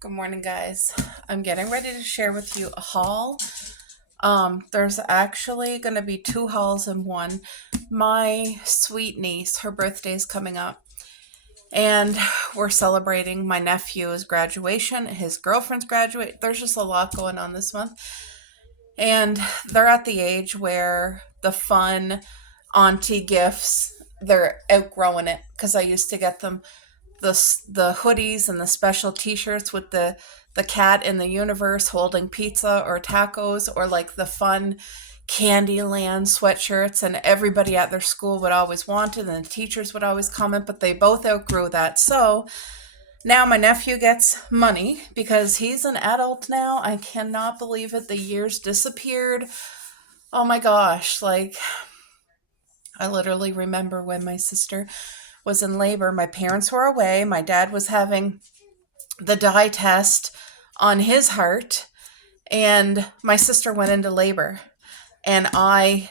Good morning, guys. I'm getting ready to share with you a haul. There's actually going to be two hauls in one. My sweet niece, her birthday is coming up, and we're celebrating my nephew's graduation, his girlfriend's graduate. There's just a lot going on this month. And they're at the age where the fun auntie gifts, they're outgrowing it because I used to get them the hoodies and the special t-shirts with the cat in the universe holding pizza or tacos, or like the fun Candyland sweatshirts, and everybody at their school would always want it and the teachers would always comment, but they both outgrew that. So now my nephew gets money because he's an adult now. I cannot believe it. The years disappeared. Oh my gosh, like I literally remember when my sister was in labor. My parents were away. My dad was having the dye test on his heart, and my sister went into labor. And I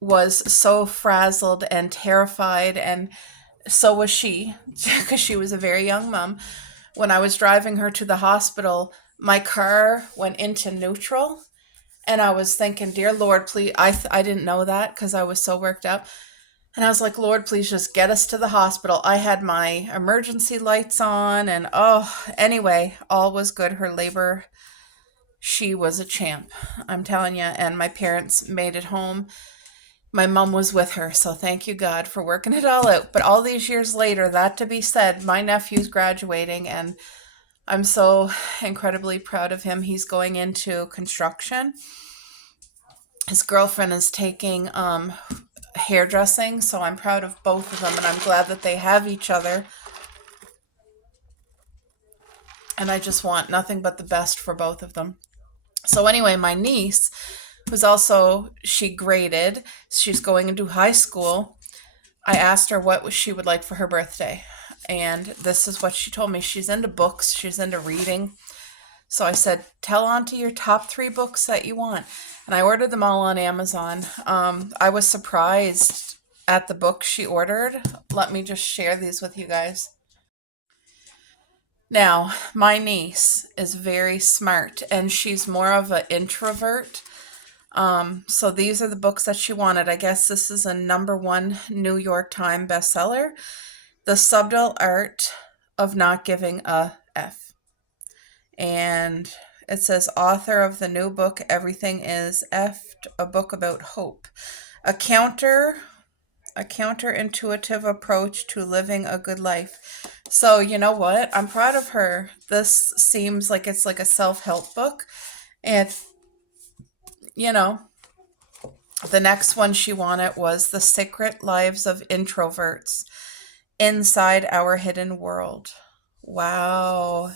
was so frazzled and terrified, and so was she, because she was a very young mom. When I was driving her to the hospital, my car went into neutral, and I was thinking, dear Lord, please. I didn't know that because I was so worked up. And I was like, Lord, please just get us to the hospital. I had my emergency lights on, and anyway, all was good. Her labor, she was a champ, I'm telling you. And my parents made it home. My mom was with her, so thank you, God, for working it all out. But all these years later, that to be said, my nephew's graduating, and I'm so incredibly proud of him. He's going into construction. His girlfriend is taking hairdressing, so I'm proud of both of them, and I'm glad that they have each other. And I just want nothing but the best for both of them. So anyway, my niece, who's also, she graded, she's going into high school. I asked her what she would like for her birthday, and this is what she told me. She's into books, she's into reading. So I said, tell Auntie your top 3 books that you want. And I ordered them all on Amazon. I was surprised at the books she ordered. Let me just share these with you guys. Now, my niece is very smart, and she's more of an introvert. So these are the books that she wanted. I guess this is a #1 New York Times bestseller, The Subtle Art of Not Giving a F. And it says, author of the new book, Everything is Effed, a book about hope. A counterintuitive approach to living a good life. So, you know what? I'm proud of her. This seems like it's like a self-help book. And, you know, the next one she wanted was The Secret Lives of Introverts Inside Our Hidden World. Wow.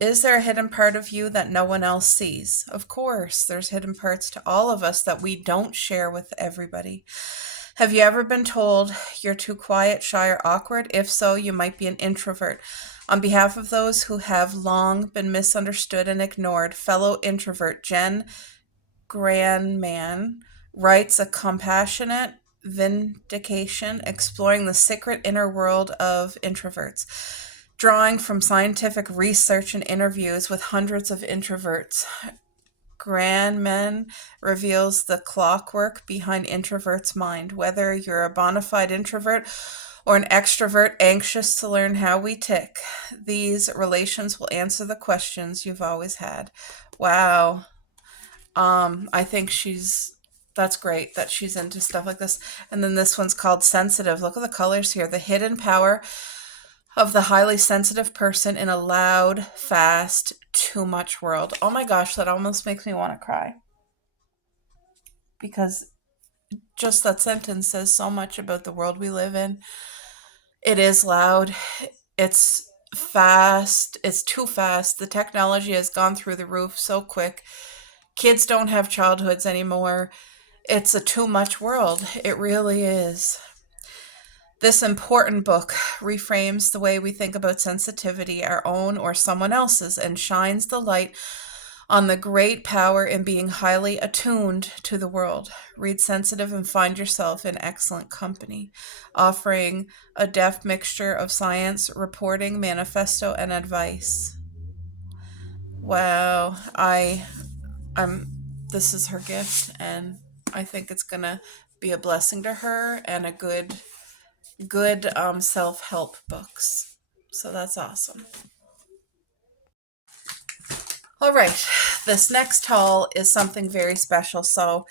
Is there a hidden part of you that no one else sees? Of course, there's hidden parts to all of us that we don't share with everybody. Have you ever been told you're too quiet, shy, or awkward? If so, you might be an introvert. On behalf of those who have long been misunderstood and ignored, fellow introvert Jen Granman writes a compassionate vindication exploring the secret inner world of introverts. Drawing from scientific research and interviews with hundreds of introverts, Granman reveals the clockwork behind introverts' mind. Whether you're a bona fide introvert or an extrovert anxious to learn how we tick, these relations will answer the questions you've always had. Wow. I think that's great that she's into stuff like this. And then this one's called Sensitive. Look at the colors here. The hidden power of the highly sensitive person in a loud, fast, too much world. Oh my gosh, that almost makes me want to cry. Because just that sentence says so much about the world we live in. It is loud. It's fast. It's too fast. The technology has gone through the roof so quick. Kids don't have childhoods anymore. It's a too much world. It really is. This important book reframes the way we think about sensitivity, our own or someone else's, and shines the light on the great power in being highly attuned to the world. Read sensitive and find yourself in excellent company, offering a deft mixture of science, reporting, manifesto, and advice. Wow, I'm this is her gift, and I think it's gonna be a blessing to her and a good self-help books. So that's awesome. All right, this next haul is something very special. So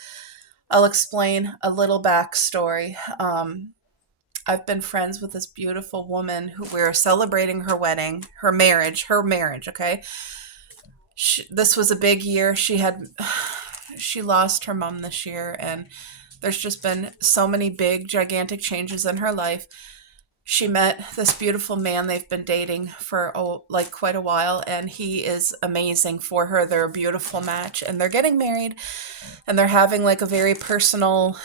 I'll explain a little backstory. I've been friends with this beautiful woman who we're celebrating her wedding, her marriage. Okay, this was a big year. She lost her mom this year, and there's just been so many big, gigantic changes in her life. She met this beautiful man they've been dating for like quite a while, and he is amazing for her. They're a beautiful match, and they're getting married, and they're having like a very personal,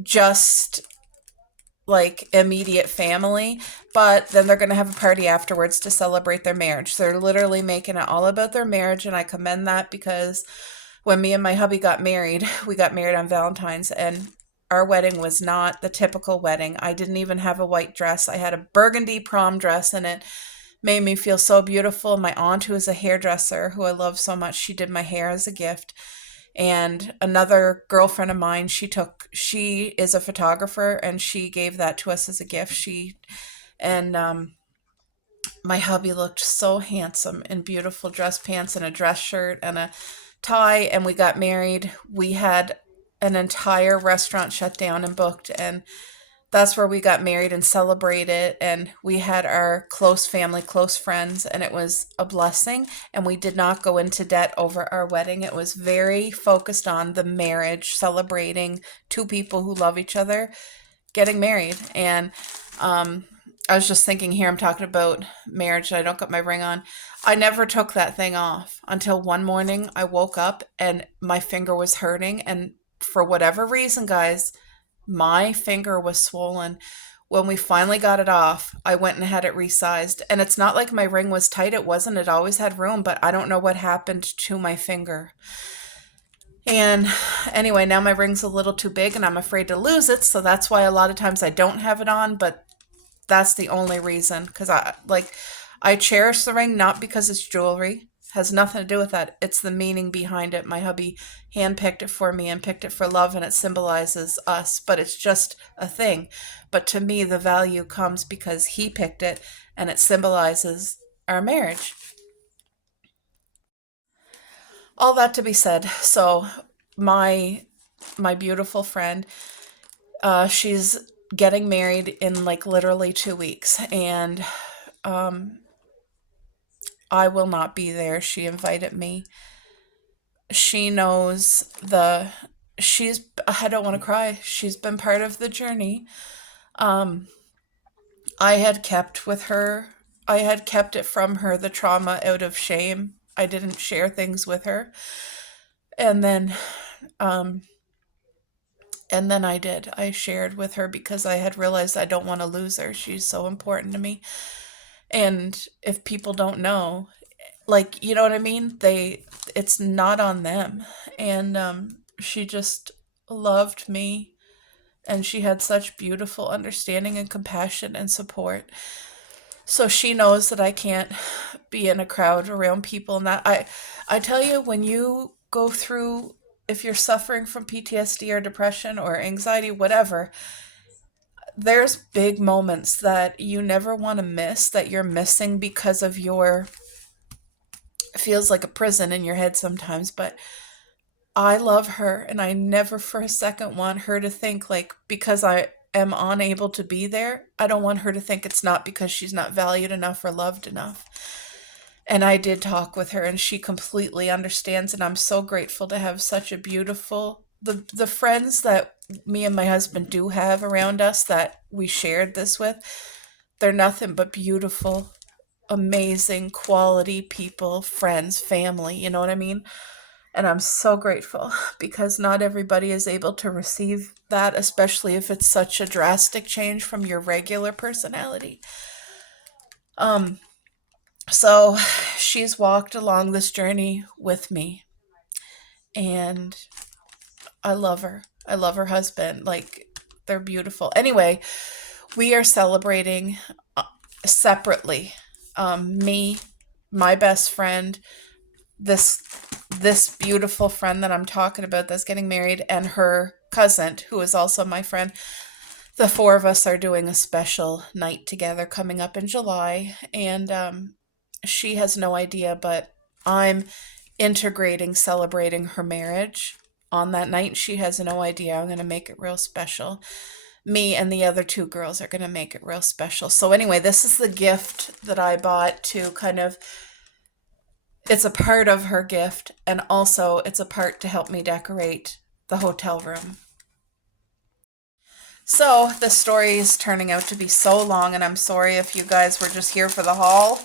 just like immediate family, but then they're going to have a party afterwards to celebrate their marriage. They're literally making it all about their marriage, and I commend that because when me and my hubby got married, we got married on Valentine's, and our wedding was not the typical wedding. I didn't even have a white dress. I had a burgundy prom dress, and it made me feel so beautiful. My aunt, who is a hairdresser, who I love so much, she did my hair as a gift. And another girlfriend of mine, she is a photographer, and she gave that to us as a gift. And my hubby looked so handsome in beautiful dress pants and a dress shirt and a tie, and we got married. We had an entire restaurant shut down and booked, and that's where we got married and celebrated. And we had our close family, close friends, and it was a blessing. And we did not go into debt over our wedding. It was very focused on the marriage, celebrating two people who love each other getting married. And I was just thinking here, I'm talking about marriage, and I don't got my ring on. I never took that thing off until one morning I woke up and my finger was hurting. And for whatever reason, guys, my finger was swollen. When we finally got it off, I went and had it resized. And it's not like my ring was tight. It wasn't. It always had room, but I don't know what happened to my finger. And anyway, now my ring's a little too big and I'm afraid to lose it. So that's why a lot of times I don't have it on, but that's the only reason. Because I cherish the ring, not because it's jewelry. Has nothing to do with that. It's the meaning behind it. My hubby handpicked it for me and picked it for love, and it symbolizes us, but it's just a thing. But to me, the value comes because he picked it, and it symbolizes our marriage. All that to be said, so my my beautiful friend, she's getting married in like literally 2 weeks, and um, I will not be there. She invited me. She knows the she's I don't want to cry. She's been part of the journey. Um I had kept with her I had kept it from her, the trauma, out of shame. I didn't share things with her. And then um and then I did. I shared with her because I had realized I don't want to lose her. She's so important to me. And if people don't know, like, you know what I mean, it's not on them. And she just loved me, and she had such beautiful understanding and compassion and support. So she knows that I can't be in a crowd around people, and that I tell you, when you go through, if you're suffering from PTSD or depression or anxiety, whatever, there's big moments that you never want to miss, that you're missing because of your, it feels like a prison in your head sometimes. But I love her, and I never for a second want her to think, like, because I am unable to be there, I don't want her to think it's not because she's not valued enough or loved enough. And I did talk with her, and she completely understands, and I'm so grateful to have such a beautiful, the friends that me and my husband do have around us that we shared this with. They're nothing but beautiful, amazing, quality people, friends, family, you know what I mean? And I'm so grateful because not everybody is able to receive that, especially if it's such a drastic change from your regular personality. Um, so she's walked along this journey with me. and I love her. I love her husband. Like, they're beautiful. Anyway, we are celebrating separately. Me, my best friend, this this beautiful friend that I'm talking about that's getting married, and her cousin, who is also my friend. The four of us are doing a special night together coming up in July, and she has no idea, but I'm integrating celebrating her marriage on that night. She has no idea. I'm going to make it real special. Me and the other two girls are going to make it real special. So, anyway, this is the gift that I bought to kind of, it's a part of her gift, and also it's a part to help me decorate the hotel room. So, the story is turning out to be so long, and I'm sorry if you guys were just here for the haul.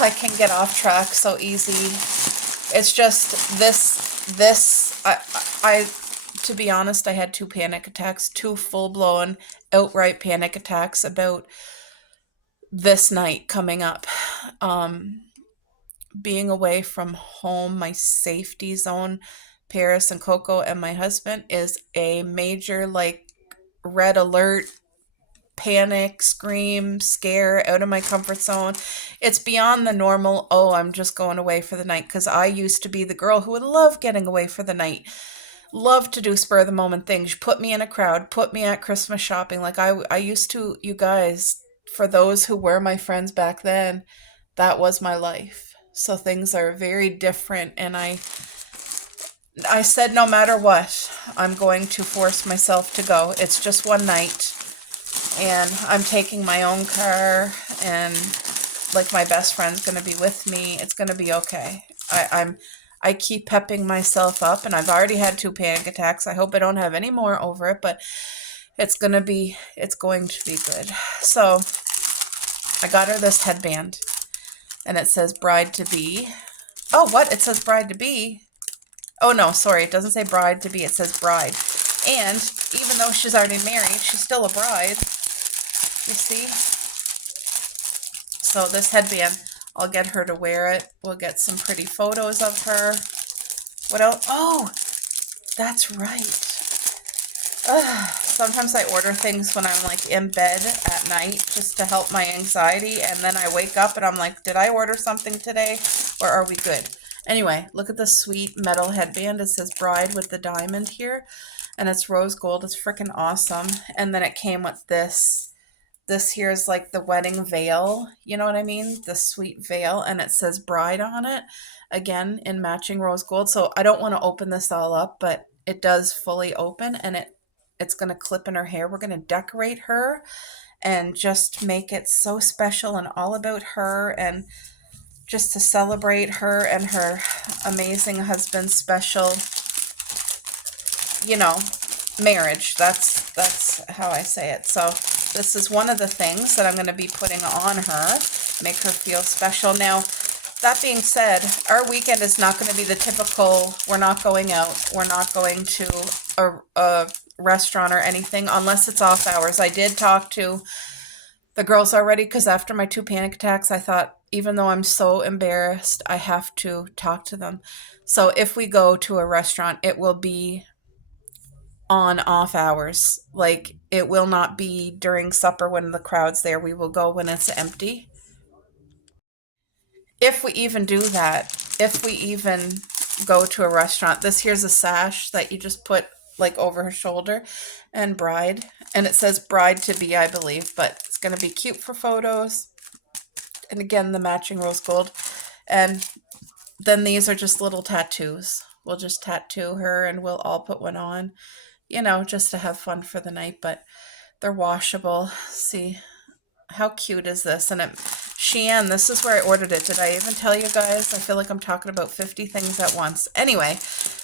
I can get off track so easy. It's just I, to be honest, I had two panic attacks, two full-blown, outright panic attacks about this night coming up. Being away from home, my safety zone, Paris and Coco and my husband, is a major, like, red alert, panic, scream, scare, out of my comfort zone. It's beyond the normal, oh, I'm just going away for the night, because I used to be the girl who would love getting away for the night. Love to do spur of the moment things. Put me in a crowd, put me at Christmas shopping. Like I used to, you guys, for those who were my friends back then, that was my life. So things are very different, and I said no matter what, I'm going to force myself to go. It's just one night, and I'm taking my own car, and like my best friend's going to be with me. It's going to be okay. I keep pepping myself up, and I've already had two panic attacks. I hope I don't have any more over it, but it's going to be good. So I got her this headband, and it says bride to be. Oh, what? It says bride to be. Oh, no, sorry. It doesn't say bride to be. It says bride. And even though she's already married, she's still a bride. You see? So this headband, I'll get her to wear it. We'll get some pretty photos of her. What else? Oh, that's right. Ugh. Sometimes I order things when I'm like in bed at night just to help my anxiety, and then I wake up and I'm like, did I order something today, or are we good? Anyway, look at this sweet metal headband. It says bride with the diamond here, and it's rose gold. It's freaking awesome. And then it came with this. This here is like the wedding veil, you know what I mean? The sweet veil, and it says bride on it, again in matching rose gold. So I don't want to open this all up, but it does fully open, and it's going to clip in her hair. We're going to decorate her and just make it so special and all about her, and just to celebrate her and her amazing husband's special, you know, marriage. That's how I say it. So this is one of the things that I'm going to be putting on her, make her feel special. Now, that being said, our weekend is not going to be the typical, we're not going out, we're not going to a restaurant or anything unless it's off hours. I did talk to the girls already, because after my two panic attacks, I thought, even though I'm so embarrassed, I have to talk to them. So if we go to a restaurant, it will be on off hours. Like, it will not be during supper when the crowd's there. We will go when it's empty. If we even do that, if we even go to a restaurant, this here's a sash that you just put like over her shoulder, and bride, and it says bride to be, I believe, but it's going to be cute for photos. And again, the matching rose gold. And then these are just little tattoos. We'll just tattoo her, and we'll all put one on, you know, just to have fun for the night. But they're washable. See, how cute is this? And Shein, this is where I ordered it. Did I even tell you guys? I feel like I'm talking about 50 things at once. Anyway,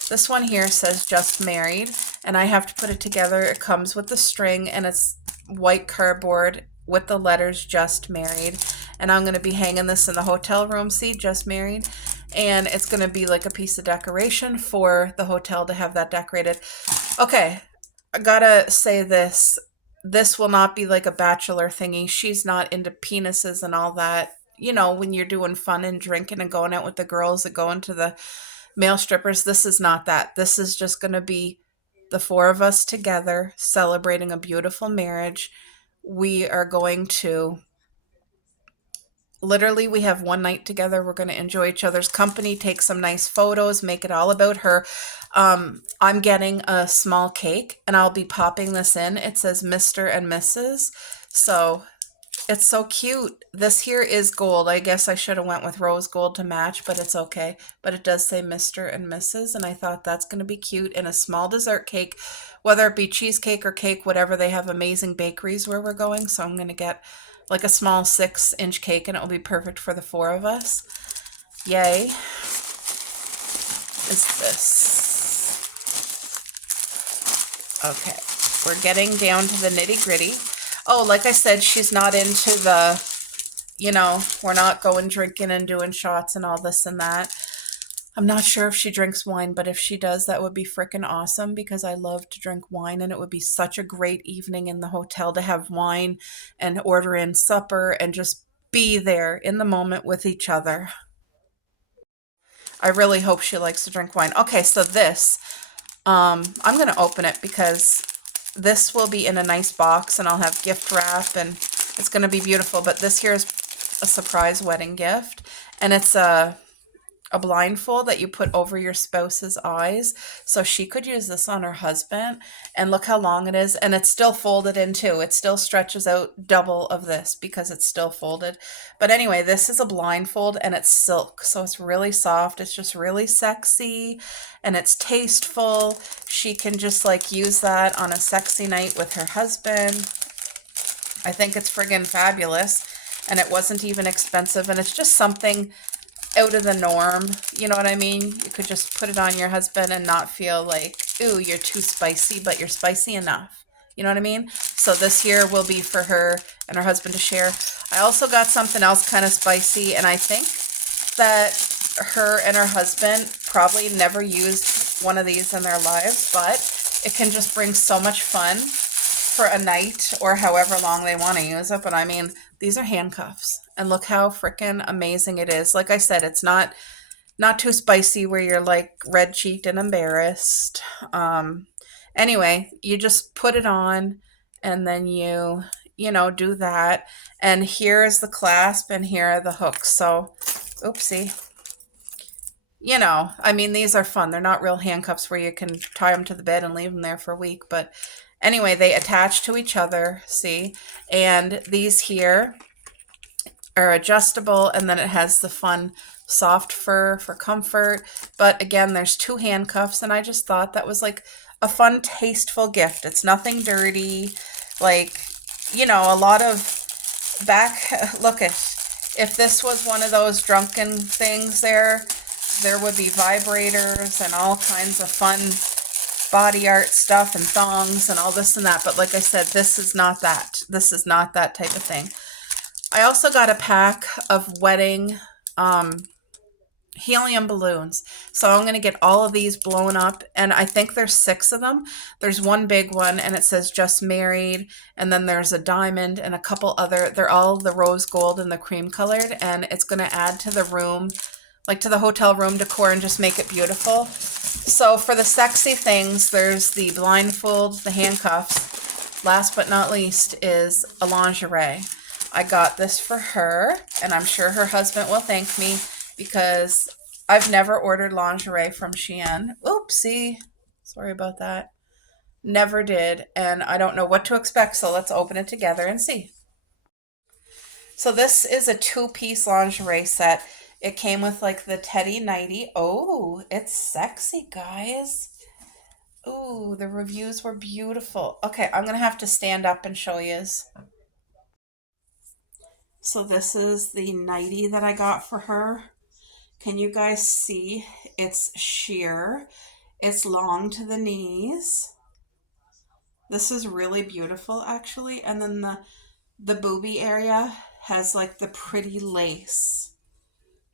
this one here says just married, and I have to put it together. It comes with the string, and it's white cardboard with the letters just married. And I'm going to be hanging this in the hotel room. See, just married. And it's going to be like a piece of decoration for the hotel to have that decorated. Okay, I gotta say this. This will not be like a bachelor thingy. She's not into penises and all that. You know, when you're doing fun and drinking and going out with the girls that go into the male strippers. This is not that. This is just going to be the four of us together celebrating a beautiful marriage. We are going to literally, we have one night together. We're going to enjoy each other's company, take some nice photos, make it all about her. I'm getting a small cake and I'll be popping this in. It says Mr. and Mrs. So it's so cute. This here is gold. I guess I should have went with rose gold to match, but it's okay. But it does say Mr. and Mrs. And I thought that's going to be cute in a small dessert cake, whether it be cheesecake or cake, whatever. They have amazing bakeries where we're going. So I'm going to get like a small 6-inch cake and it will be perfect for the four of us. Yay. Is this. Okay. We're getting down to the nitty gritty. Oh, like I said, she's not into the, we're not going drinking and doing shots and all this and that. I'm not sure if she drinks wine, but if she does, that would be freaking awesome because I love to drink wine and it would be such a great evening in the hotel to have wine and order in supper and just be there in the moment with each other. I really hope she likes to drink wine. Okay, so this, I'm going to open it because this will be in a nice box and I'll have gift wrap and it's going to be beautiful. But this here is a surprise wedding gift and it's a blindfold that you put over your spouse's eyes. So she could use this on her husband. And look how long it is. And it's still folded in too. It still stretches out double of this because it's still folded. But anyway, this is a blindfold and it's silk. So it's really soft. It's just really sexy and it's tasteful. She can just like use that on a sexy night with her husband. I think it's friggin' fabulous. And it wasn't even expensive. And it's just something out of the norm. You know what I mean? You could just put it on your husband and not feel like, ooh, you're too spicy, but you're spicy enough. You know what I mean? So this here will be for her and her husband to share. I also got something else kind of spicy, and I think that her and her husband probably never used one of these in their lives, but it can just bring so much fun for a night or however long they want to use it. But I mean, these are handcuffs and look how freaking amazing it is. Like I said, it's not too spicy where you're like red cheeked and embarrassed. Anyway, you just put it on and then you do that. And here is the clasp and here are the hooks. So, oopsie. I mean, these are fun. They're not real handcuffs where you can tie them to the bed and leave them there for a week. But anyway, they attach to each other, see? And these here are adjustable, and then it has the fun soft fur for comfort. But again, there's 2 handcuffs, and I just thought that was like a fun, tasteful gift. It's nothing dirty. Like, a lot of look at, if this was one of those drunken things there would be vibrators and all kinds of fun body art stuff and thongs and all this and that. But like I said, this is not that. This is not that type of thing. I also got a pack of wedding helium balloons. So I'm going to get all of these blown up, and I think there's 6 of them. There's one big one and it says just married, and then there's a diamond and a couple other, they're all the rose gold and the cream colored, and it's going to add to the room, like to the hotel room decor, and just make it beautiful. So for the sexy things, there's the blindfold, the handcuffs. Last but not least is a lingerie. I got this for her, and I'm sure her husband will thank me because I've never ordered lingerie from Shein. Oopsie. Sorry about that. Never did, and I don't know what to expect, so let's open it together and see. So this is a 2-piece lingerie set. It came with like the teddy nightie. Oh, it's sexy, guys. Ooh, the reviews were beautiful. Okay, I'm going to have to stand up and show you. So this is the nightie that I got for her. Can you guys see? It's sheer. It's long to the knees. This is really beautiful, actually. And then the boobie area has like the pretty lace.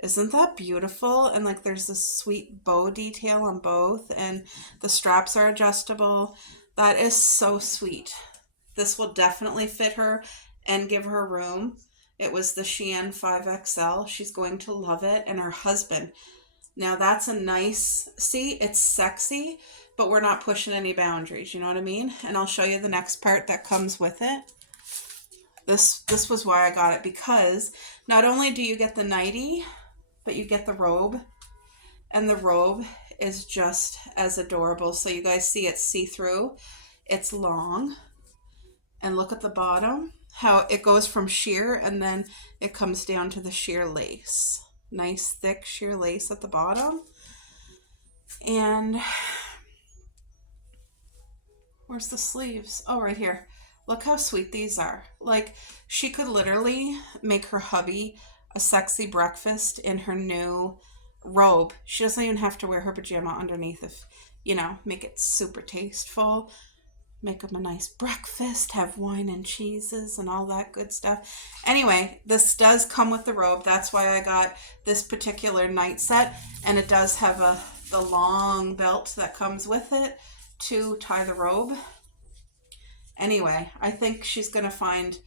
Isn't that beautiful? And like there's this sweet bow detail on both, and the straps are adjustable. That is so sweet. This will definitely fit her and give her room. It was the Shein 5XL. She's going to love it. And her husband, Now that's a nice, see, it's sexy, but we're not pushing any boundaries, you know what I mean? And I'll show you the next part that comes with it. This was why I got it, because not only do you get the nightie, but you get the robe. And the robe is just as adorable. So you guys see it's see-through. It's long. And look at the bottom, how it goes from sheer and then it comes down to the sheer lace. Nice thick sheer lace at the bottom. And where's the sleeves? Oh, right here. Look how sweet these are. Like, she could literally make her hubby a sexy breakfast in her new robe. She doesn't even have to wear her pajama underneath if, you know, make it super tasteful. Make them a nice breakfast, have wine and cheeses and all that good stuff. Anyway, this does come with the robe. That's why I got this particular night set. And it does have the long belt that comes with it to tie the robe. Anyway, I think she's going to find,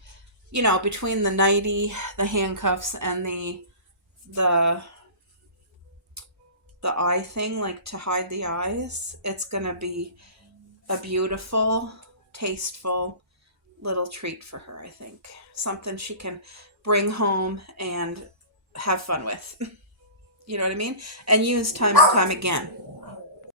you know, between the nightie, the handcuffs, and the eye thing, like to hide the eyes, it's going to be a beautiful, tasteful little treat for her, I think. Something she can bring home and have fun with. You know what I mean? And use time and time again.